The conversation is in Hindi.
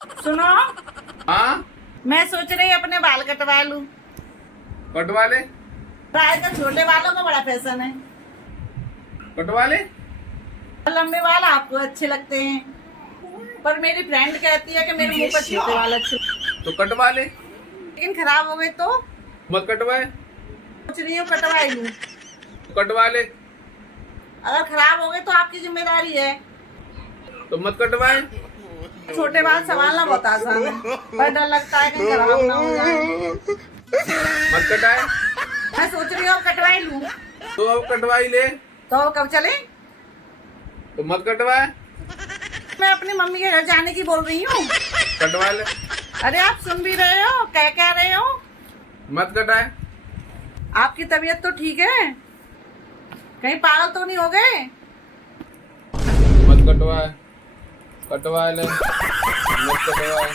सुनो, हाँ मैं सोच रही अपने बाल कटवा लूं। कटवा ले। आजकल छोटे बालों का बड़ा फैशन है। कटवा ले। लंबे बाल आपको अच्छे लगते हैं, पर मेरी फ्रेंड कहती है कि मेरे मुंह पर छोटे बाल अच्छे, तो कटवा ले। लेकिन खराब हो गए तो मत कटवाए। सोच रही हूँ कटवा ही लूं। कटवा ले। अगर खराब हो गए तो आपकी जिम्मेदारी है। तो मत कटवाए। छोटे बाल संभालना बहुत आसान है, पर डर लगता है कि खराब ना हो जाए। मत कटाए। मैं सोच रही हूँ कटवा ही लूं। तो अब कटवाई ले। तो कब चले? तो मत कटवाए। मैं अपनी मम्मी के घर जाने की बोल रही हूँ। कटवा ले। अरे आप सुन भी रहे हो, कह रहे हो? मत कटाए। आपकी तबीयत तो ठीक है, कहीं पागल तो नहीं हो गए? मत कटवाए। कटवा ले। मत कटवाए।